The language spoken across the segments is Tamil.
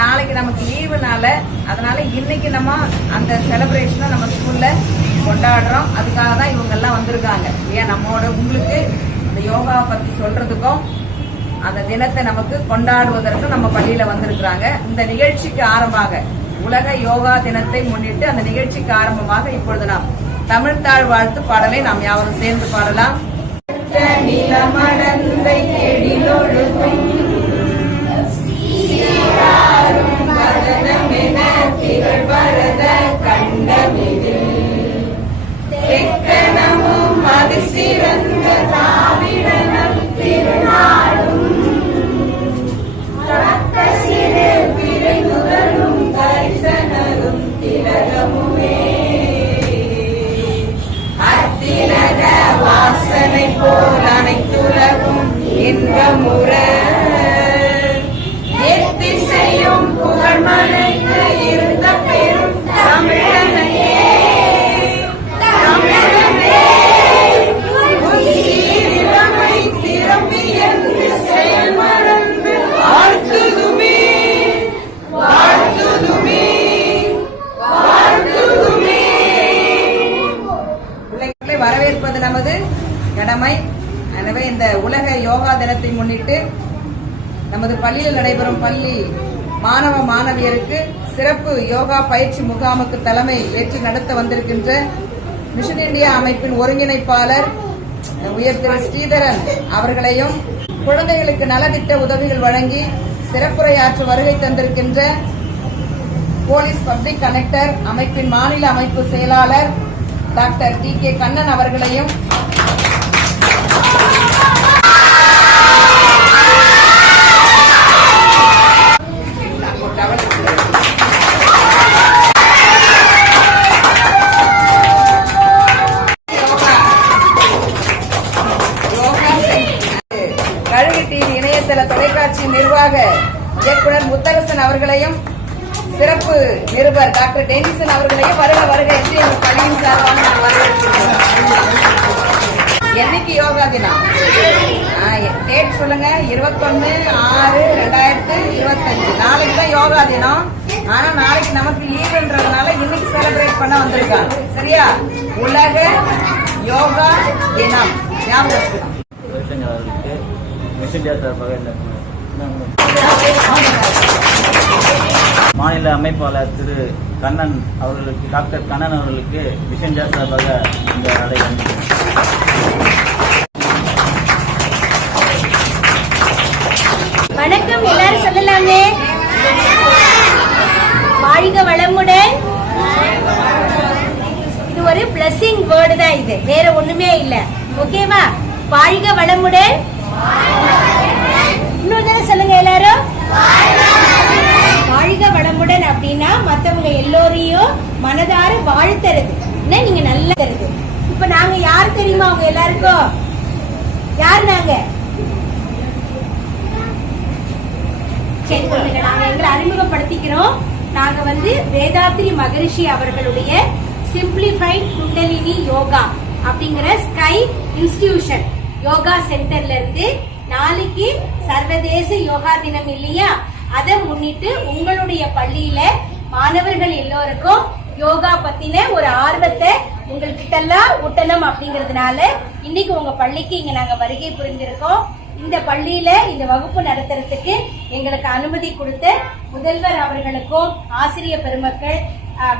நாளைக்கு நமக்கு லீவுனால அதனால இன்னைக்கு நம்ம அந்த செலிப்ரேஷனை நம்ம ஸ்கூல்ல கொண்டாடுறோம். அதுக்காக தான் இவங்க எல்லாம் வந்திருக்காங்க. ஏன் நம்மோட உங்களுக்கு அந்த யோகாவை பத்தி சொல்றதுக்கும் அந்த தினத்தை நமக்கு கொண்டாடுவதற்கும் நம்ம பள்ளியில வந்திருக்கிறாங்க. இந்த நிகழ்ச்சிக்கு ஆரம்பமாக உலக யோகா தினத்தை முன்னிட்டு அந்த நிகழ்ச்சிக்கு ஆரம்பமாக இப்பொழுது நாம் தமிழ்த்தாழ் வாழ்த்து பாடலை நாம் யாவரும் சேர்ந்து பாடலாம். நிலமடந்தை எழிலொழுகும் சீராரும் வதனமென திகழ்வரத கண்டமிதில் தெக்கணமும் அது சிறந்த திராவிடனம் திருநாடும் தக்க சிறு பிறை முதலும் தரிசனரும் திலகமுமே அத்திலக வாசனை போல் அனைத்துலகும் இன்பமுற எத்திசையும் புகழ்மலைக்கு இருந்த பெரும் தமிழனையே தமிழனே சீரிழமை திறமை என்று செயல் மறந்து வாழ்த்துதுமே வாழ்த்துதுமே வாழ்த்துதுமே. வரவேற்பது நமது கடமை. எனவே இந்த உலக யோகா தினத்தை முன்னிட்டு நமது பள்ளியில் நடைபெறும் பள்ளி மாணவ மாணவியருக்கு சிறப்பு யோகா பயிற்சி முகாமுக்கு தலைமை ஏற்று நடத்த வந்திருக்கின்ற மிஷன் இந்தியா அமைப்பின் ஒருங்கிணைப்பாளர் உயர் திரு ஸ்ரீதரன் அவர்களையும் குழந்தைகளுக்கு நலத்திட்ட உதவிகள் வழங்கி சிறப்புரையாற்ற வருகை தந்திருக்கின்ற போலீஸ் பப்ளிக் கனெக்டர் அமைப்பின் மாநில அமைப்பு செயலாளர் டாக்டர் டி.கே. கண்ணன் அவர்களையும் கழுகு டிவி இணையதள தொலைக்காட்சி நிர்வாக இயக்குனர் முத்தரசன் அவர்களையும் சிறப்பு நிருபர் டாக்டர் டெனிசன் அவர்களையும் வருக வருக என்று எங்கள் பள்ளியின் சார்பாக நான் வரவேற்கிறேன். என்னைக்கு யோகா தினம்? டேட் சொல்லுங்க. 21/6/2025. நாளைக்கு தான் யோகா தினம். ஆனா நாளைக்கு நமக்கு லீவுன்றதுனால இன்னைக்கு செலிப்ரேட் பண்ண வந்திருக்காங்க. சரியா? உலக யோகா தினம் ஞாபகம். மாநில அமைப்பாளர் திரு கண்ணன் அவர்களுக்கு, டாக்டர் கண்ணன் அவர்களுக்கு மிஷன் சார்பாக இந்த அடை வணக்கம். எல்லாரும் சொல்லலாமே. வாழ்க வளமுடன். இது ஒரு பிளஸிங் வேர்டு தான், இது வேற ஒண்ணுமே இல்ல. ஓகேவா? வாழ்க வளமுடன். இன்னொரு தடவை சொல்லுங்க எல்லாரும். வாழ்க வளமுடன் அப்படின்னா மத்தவங்க எல்லோரையும் மனதார வாழ்த்துறது, நீங்க நல்லா தருது. இப்ப நாங்க யார் தெரியுமா? அவங்க எல்லாருக்கும் யார் நாங்க? சரி, நாங்க எங்களை அறிமுகப்படுத்திக்கிறோம். நாங்க வேதாத்ரி மகரிஷி அவர்களுடைய சிம்பிளிஃபைட் குண்டலினி யோகா அப்படிங்கிற ஸ்கை இன்ஸ்டிடியூஷன் யோகா சென்டர்ல இருந்து நாளைக்கு சர்வதேச யோகா தினம் இல்லையா, அதை முன்னிட்டு உங்களுடைய பள்ளியில மாணவர்கள் எல்லோருக்கும் யோகா பத்தின ஒரு ஆர்வத்தை உங்ககிட்ட எல்லாம் ஊட்டணும் அப்படிங்கறதுனால இன்னைக்கு உங்க பள்ளிக்கு இங்க நாங்க வருகை புரிந்திருக்கோம். இந்த பள்ளியில இந்த வகுப்பு நடத்துறதுக்கு எங்களுக்கு அனுமதி கொடுத்த முதல்வர் அவர்களுக்கும், ஆசிரியர் பெருமக்கள்,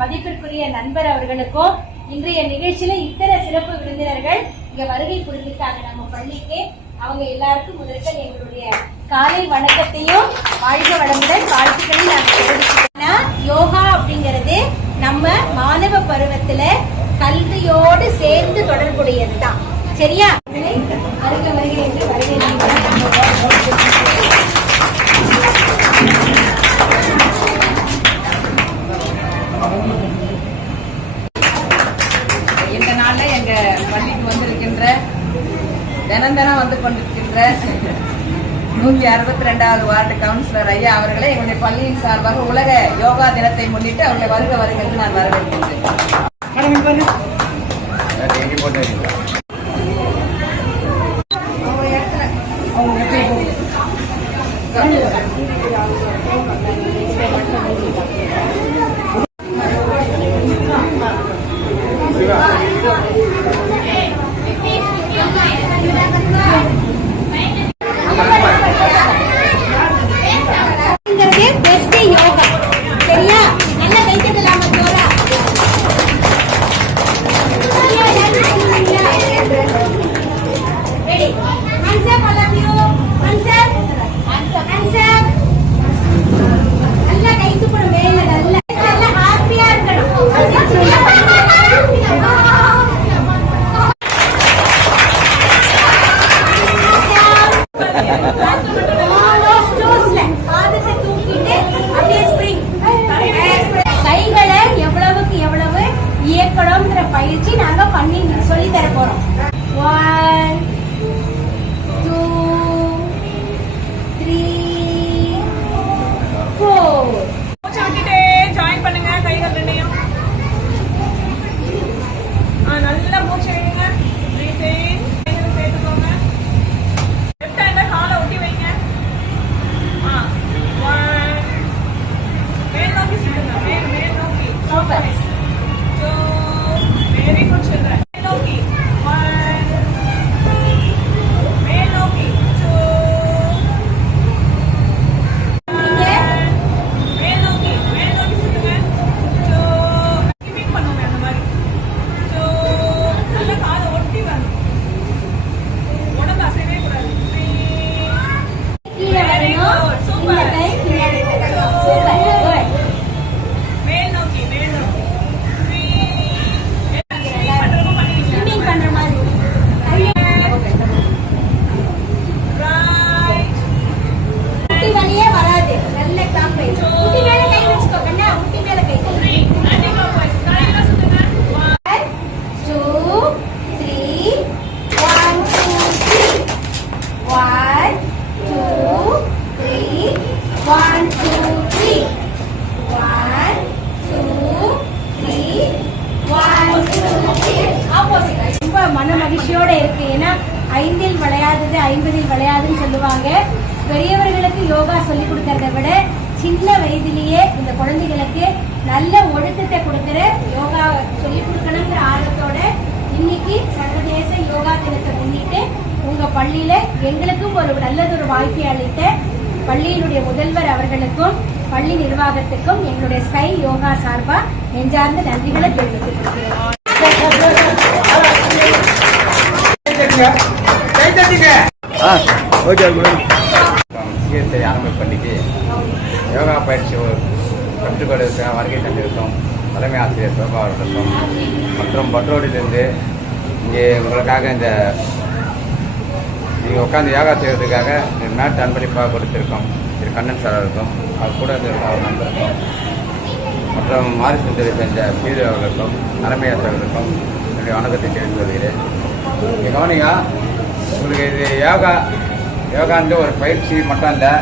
மதிப்பிற்குரிய நண்பர் அவர்களுக்கும், இன்றைய நிகழ்ச்சியில இத்தனை சிறப்பு விருந்தினர்கள் இங்க வருகை புரிந்திருக்காங்க நம்ம பள்ளிக்கு. அவங்க எல்லாருக்கும் முதல்கள் எங்களுடைய காலை வணக்கத்தையும் வாழ்க வளமுடன் வாழ்த்துக்களை நாங்கள் தெரிவிச்சுக்கோம். யோகா அப்படிங்கிறது நம்ம மாணவ பருவத்துல கல்வியோடு சேர்ந்து தொடர்புடையதுதான். சரியா? வருக வருக என்று இந்த நாள்ல எங்க பள்ளிக்கு வந்திருக்கின்ற தினம் வந்து கொண்டிருக்கின்ற 162வது வார்டு கவுன்சிலர் ஐயா அவர்களை எங்களுடைய பள்ளியின் சார்பாக உலக யோகா தினத்தை முன்னிட்டு அவர்களை வருக வருகிறது நான் வரவேற்கின்றேன். அவங்க பெஸ்ட் யோகா. சரியா? நல்ல கைத்தட்டலாமா ஜோரா? Ready? Hands up all of you. Hands up. Hands up. நல்லா கை தூக்கணும் மேல நல்லா. நல்லா ஹாப்பியா இருக்கணும். கைகளை எவ்வளவுக்கு எவ்வளவு இயக்கணும்ங்கிற பயிற்சி நாங்க பண்ணி சொல்லி தர போறோம். 1 2 3 4. ஜாயின் பண்ணுங்க கைகள் ரெண்டையும். நல்லா மூச்சு விடுங்க. Breathe in. கைகளை சேர்த்துக்கோங்க. லெஃப்ட் ஹேண்ட காலை ஒட்டி வைங்க. 1 மேல் நோக்கி சுத்துங்க. மேல் நோக்கி. சூப்பர். 2 very good children. மேல் நோக்கி. 1 மேல் நோக்கி. 2 மேல் நோக்கி சுத்துங்க. 2 ஸ்கிப்பிங் பண்ணுங்க அந்த மாதிரி. 2 நல்ல காலை ஒட்டி வரணும். உடம்பு அசையவே கூடாது. 3 கீழே வரணும். இந்த கை கீழே வரணும். சூப்பர். குட். மேல் நோக்கி. 3 ஸ்விமிங் பண்ற மாதிரி. ரைட். முட்டி வலியே வராது. நல்ல கிளாப் கை. முட்டி மேல கை வச்சுக்கோ கண்ணா. முட்டி மேல கை. 3 ஆன்டி கிளாக்வைஸ் கையில சுத்துங்க. 1 2 3 1 2 3 1 2 3 1 2 3 1 2 3 1 2 3. ஆப்போசிட். ரொம்ப மன மகிழ்ச்சியோட இருக்கு. ஏன்னா 5இல் விளையாதது 50இல் விளையாதுன்னு சொல்லுவாங்க. பெரியவர்களுக்கு யோகா சொல்லி கொடுக்கறத விட சின்ன வயதிலேயே இந்த குழந்தைகளுக்கு நல்ல ஒழுக்கத்தை கொடுக்கிற யோகா சொல்லி கொடுக்கணுங்கிற ஆர்வத்தோட இன்னைக்கு சர்வதேச யோகா தினத்தை முன்னிட்டு உங்க பள்ளியில எங்களுக்கும் ஒரு நல்லதொரு வாய்ப்பை அளித்த பள்ளியினுடைய முதல்வர் அவர்களுக்கும் பள்ளி நிர்வாகத்துக்கும் எங்களுடைய ஸ்கை யோகா சார்பா நெஞ்சார்ந்த நன்றிகளை தெரிவித்துக் கொள்கிறோம். சிஎஸ்ஐ ஆரம்ப பள்ளிக்கு யோகா பயிற்சி கற்றுக் கொடுக்க வருகை தந்திருக்கும் தலைமை ஆசிரியர் சோபா அவர்களுக்கும் மற்றும் பட்ரோடிலிருந்து இங்கே உங்களுக்காக நீங்கள் உட்காந்து யோகா செய்வதற்காக மேட் அன்பளிப்பாக கொடுத்திருக்கோம் திரு கண்ணன் சார் அவர்களுக்கும் அவர் கூட அவர் நண்பருக்கும் மற்றும் மாரிசுந்தரி செஞ்ச சீரு அவர்களுக்கும் தலைமையாசர் அவர்களுக்கும் என்னுடைய வணக்கத்தை தெரிவித்து வருகிறேன். கவனிங்க, உங்களுக்கு இது யோகா ஒரு பயிற்சி மட்டும் இல்லை.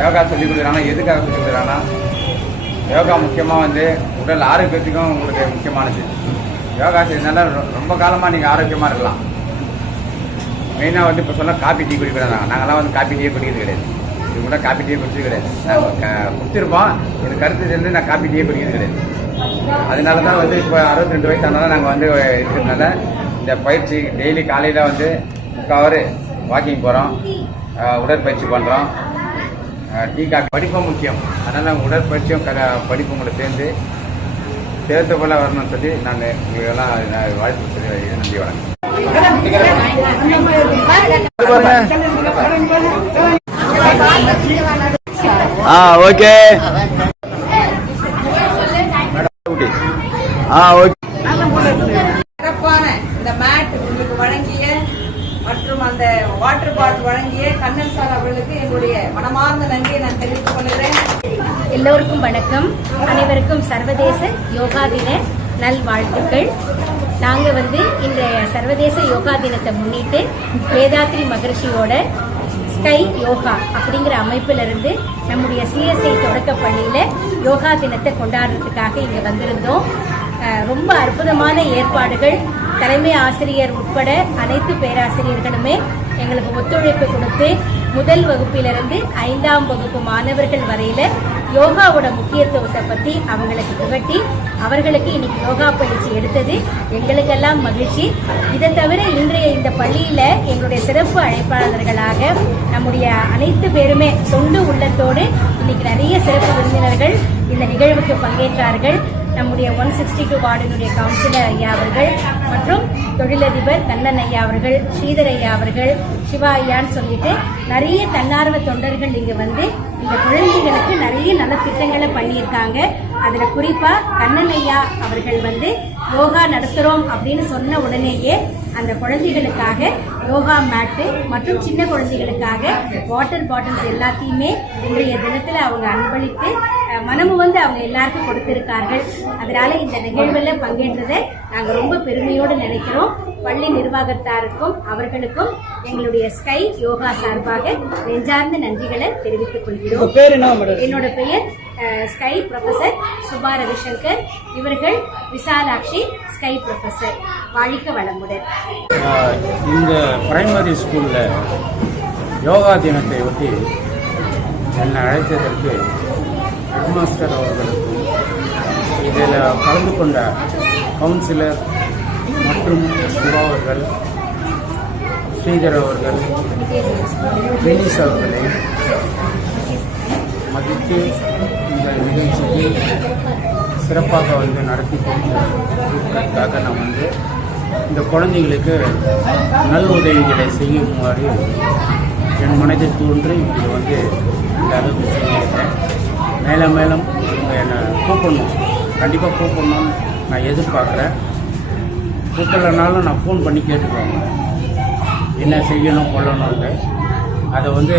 யோகா சொல்லிக் கொடுக்குறாங்கன்னா எதுக்காக சொல்லிக் கொடுக்குறாங்கன்னா யோகா முக்கியமாக உடல் ஆரோக்கியத்துக்கும் உங்களுக்கு முக்கியமானது. யோகா செய்யறதுனால ரொம்ப காலமாக நீங்கள் ஆரோக்கியமாக இருக்கலாம். மெயினாக இப்போ சொன்னால் காப்பி டீ குடிக்கிறாங்க. நாங்கள்லாம் காப்பி டீயே குடிக்கிறது கிடையாது. இது கூட காப்பி டீயே குடிச்சது கிடையாது. நாங்கள் குடிச்சிருப்போம். எனக்கு கருத்து சேர்ந்து நான் காப்பி டீயே குடிக்கிறது கிடையாது. அதனால தான் இப்போ 62 வயசு ஆனாலும் நாங்கள் இருக்கிறதுனால இந்த பயிற்சி டெய்லி காலையில் 3 ஹவர் வாக்கிங் போகிறோம், உடற்பயிற்சி பண்ணுறோம். டீ காப்பி படிப்பும் முக்கியம். அதனால் உடற்பயிற்சியும் படிப்பும் கூட சேர்த்து போல வரணும்னு சொல்லி நான் உங்களெல்லாம் வாழ்த்து சொல்லி வருகிறேன். நன்றி, வணக்கம். ஓகே. சிறப்பான இந்த மேட் உங்களுக்கு வழங்கிய மற்றும் அந்த வாட்டர் பாட்டில் வழங்கிய கண்ணன் சார் அவர்களுக்கு என்னுடைய மனமார்ந்த நன்றியை நான் தெரிவித்துக் கொள்கிறேன். எல்லோருக்கும் வணக்கம். அனைவருக்கும் சர்வதேச யோகா தின நல்வாழ்த்துக்கள். நாங்க இன்றைய சர்வதேச யோகா தினத்தை முன்னிட்டு வேதாத்ரி மகரிஷியோட ஸ்கை யோகா அப்படிங்கிற அமைப்பிலிருந்து நம்முடைய சிஎஸ்ஐ தொடக்க பள்ளியில யோகா தினத்தை கொண்டாடுறதுக்காக இங்க வந்திருந்தோம். ரொம்ப அற்புதமான ஏற்பாடுகள். தலைமை ஆசிரியர் உட்பட அனைத்து பேராசிரியர்களுமே எங்களுக்கு ஒத்துழைப்பு கொடுத்து முதல் வகுப்பிலிருந்து 5ஆம் வகுப்பு மாணவர்கள் வரையில யோகாவோட முக்கியத்துவத்தை பத்தி அவங்களுக்கு புகட்டி அவர்களுக்கு இன்னைக்கு யோகா பயிற்சி எடுத்தது எங்களுக்கெல்லாம் மகிழ்ச்சி. இதை தவிர இன்றைய இந்த பள்ளியில எங்களுடைய சிறப்பு அழைப்பாளர்களாக நம்முடைய அனைத்து பேருமே தொண்டு உள்ளத்தோடு இன்னைக்கு நிறைய சிறப்பு விருந்தினர்கள் இந்த நிகழ்வுக்கு பங்கேற்றார்கள். நம்முடைய 162 வார்டினுடைய கவுன்சிலர் ஐயா அவர்கள் மற்றும் தொழிலதிபர் கண்ணன் ஐயா அவர்கள், ஸ்ரீதர் ஐயா அவர்கள், சிவா ஐயான்னு சொல்லிட்டு நிறைய தன்னார்வ தொண்டர்கள் இங்க வந்து இந்த குழந்தைகளுக்கு நிறைய நலத்திட்டங்களை பண்ணியிருக்காங்க. அதுல குறிப்பா கண்ணன் ஐயா அவர்கள் வந்து யோகா நடத்துறோம் அப்படின்னு சொன்ன உடனேயே அந்த குழந்தைகளுக்காக யோகா மேட்டு மற்றும் சின்ன குழந்தைகளுக்காக வாட்டர் பாட்டில்ஸ் எல்லாத்தையுமே இன்றைய தினத்துல அவங்க அன்பளித்து மனமு வந்து அவங்க எல்லாருக்கும் கொடுத்திருக்கார்கள். அதனால இந்த நிகழ்வில் பங்கேற்றதை நாங்க ரொம்ப பெருமையோடு நினைக்கிறோம். பள்ளி நிர்வாகத்தாருக்கும் அவர்களுக்கும் எங்களுடைய ஸ்கை யோகா சார்பாக நெஞ்சார்ந்த நன்றிகளை தெரிவித்துக் கொள்கிறோம். என்னோட பெயர் ஸ்கை ப்ரொஃபசர் சுபா ரவிசங்கர். இவர்கள் விசாலாட்சி ஸ்கை ப்ரொஃபசர். வாழ்க வளமுடன். இந்த பிரைமரி ஸ்கூல்ல யோகா தினத்தை ஒட்டி என்னை அழைத்ததற்கு ஹெட்மாஸ்டர் அவர்களுக்கும் இதில் கலந்து கொண்ட கவுன்சிலர் மற்றும் சிவா அவர்கள், ஸ்ரீதர் அவர்கள், டெனிஸ் அவர்களை மதித்து இந்த நிகழ்ச்சியை சிறப்பாக வந்து நடத்தி கொடுத்ததற்காக நான் வந்து இந்த குழந்தைகளுக்கு நல் உதவிகளை செய்யுமாறு என் மனதில் தோன்றி இது வந்து இந்த அளவுக்கு செய்திருக்கேன். மேலும் மேலும் இவங்க என்னை கூப்பிடணும், கண்டிப்பாக கூப்பிடணும்னு நான் எதிர்பார்க்குறேன். கூப்பிடலனாலும் நான் ஃபோன் பண்ணி கேட்டுக்குவாங்க என்ன செய்யணும் கொள்ளணும்னு. அதை வந்து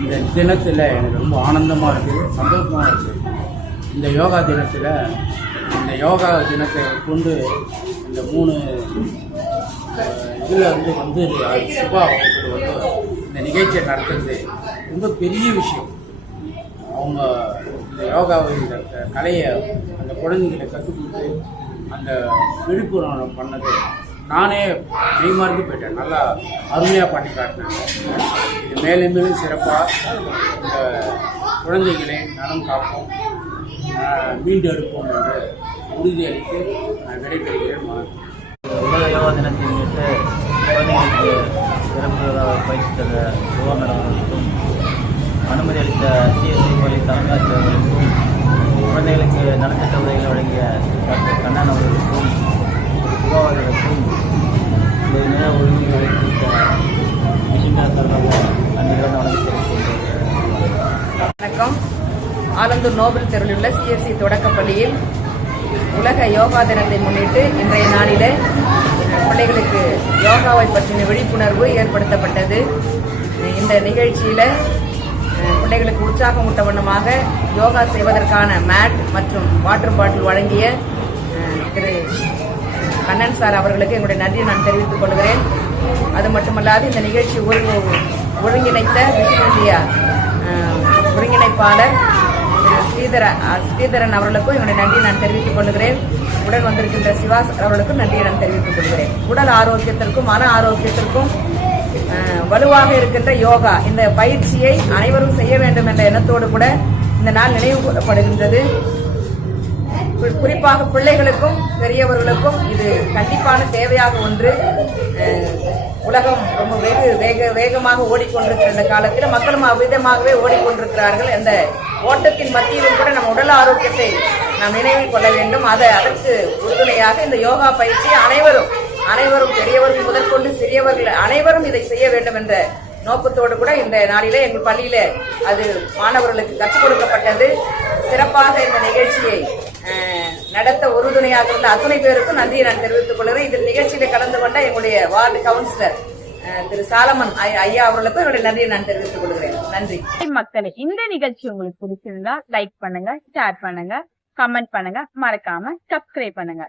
இந்த தினத்தில் எனக்கு ரொம்ப ஆனந்தமாக இருக்குது, சந்தோஷமாக இருக்குது. இந்த யோகா தினத்தில் இந்த யோகா தினத்தை கொண்டு இந்த 3 இதில் வந்து சுபா அவங்களுக்கு வந்து இந்த நிகழ்ச்சியை நடத்துறது ரொம்ப பெரிய விஷயம். அவங்க இந்த யோகாவை இந்த கலையை அந்த குழந்தைகளை கற்றுக் கொடுத்து அந்த விழிப்புணர்வு பண்ணது நானே மெய்மறந்து போயிட்டேன். நல்லா அருமையாக பண்ணி காட்டினாங்க. இது மேலும் மேலும் சிறப்பாக இந்த குழந்தைகளை நலம் காப்போம், மீண்டெடுப்போம் என்று உறுதியளித்து நான் விடைபெறுகிறேன். உலக யோகா தினத்தை முன்னிட்டு குழந்தைகளுக்கு சிறப்பு பயிற்சி தந்த யோகா மேடம் அவர்களுக்கும், அனுமதி அளித்த சிஎஸ்சி பள்ளி தலைமையாசிரியர் அவர்களுக்கும், குழந்தைகளுக்கு நலத்திட்ட உதவிகள் வழங்கிய டாக்டர் கண்ணன் அவர்களுக்கும், சிவா அவர்களுக்கும், இந்த நில ஒழுங்கு வைத்திருக்க மிஷின்டா சார்பாக நன்றிகளை வழங்கி வணக்கம். ஆலந்தூர் நோபல் தெருவில் உள்ள சிஎஸ்சி தொடக்கப்பள்ளியில் உலக யோகா தினத்தை முன்னிட்டு இன்றைய நாளிலே பிள்ளைகளுக்கு யோகாவை பற்றின விழிப்புணர்வு ஏற்படுத்தப்பட்டது. இந்த நிகழ்ச்சியில பிள்ளைகளுக்கு உற்சாகமூட்ட வண்ணமாக யோகா செய்வதற்கான மேட் மற்றும் வாட்டர் பாட்டில் வழங்கிய திரு கண்ணன் சார் அவர்களுக்கு எங்களுடைய நன்றியை நான் தெரிவித்துக் கொள்கிறேன். அது மட்டுமல்லாது இந்த நிகழ்ச்சி ஒருங்கிணைத்த விசிட் இந்தியா ஒருங்கிணைப்பாளர் ஸ்ரீதரன் அவர்களுக்கும் என்னுடைய நன்றியை நான் தெரிவித்துக் கொள்கிறேன். உடன் வந்திருக்கின்ற சிவா அவர்களுக்கும் நன்றியை நான் தெரிவித்துக் கொள்கிறேன். உடல் ஆரோக்கியத்திற்கும் மன ஆரோக்கியத்திற்கும் வலுவாக இருக்கின்ற யோகா இந்த பயிற்சியை அனைவரும் செய்ய வேண்டும் என்ற எண்ணத்தோடு கூட இந்த நாள் நினைவு கூறப்படுகின்றது. குறிப்பாக பிள்ளைகளுக்கும் பெரியவர்களுக்கும் இது கண்டிப்பான தேவையாக ஒன்று. உலகம் ரொம்ப வேகமாக ஓடிக்கொண்டிருக்கிற இந்த காலத்தில் மக்களும் அவ்விதமாகவே ஓடிக்கொண்டிருக்கிறார்கள். அந்த ஓட்டத்தின் மத்தியிலும் கூட நம்ம உடல் ஆரோக்கியத்தை நாம் நினைவில் கொள்ள வேண்டும். அதற்கு உறுதுணையாக இந்த யோகா பயிற்சி அனைவரும் பெரியவர்கள் முதற்கொண்டு சிறியவர்கள் அனைவரும் இதை செய்ய வேண்டும் என்ற நோக்கத்தோடு கூட இந்த நாளிலே எங்கள் பள்ளியில அது மாணவர்களுக்கு கற்றுக் கொடுக்கப்பட்டது. சிறப்பாக இந்த நிகழ்ச்சியை நடத்த உறுதுணையாக இருந்த அத்துணை பேருக்கும் நன்றியை நான் தெரிவித்துக் கொள்கிறேன். இதில் நிகழ்ச்சியில கலந்து கொண்ட எங்களுடைய வார்டு கவுன்சிலர் திரு சாலமன் ஐயா அவர்களுக்கும் என்னுடைய நன்றியை நான் தெரிவித்துக் கொள்கிறேன். நன்றி. மக்களே, இந்த நிகழ்ச்சி உங்களுக்கு பிடிச்சிருந்தா லைக் பண்ணுங்க, ஷேர் பண்ணுங்க, கமெண்ட் பண்ணுங்க, மறக்காம சப்ஸ்கிரைப் பண்ணுங்க.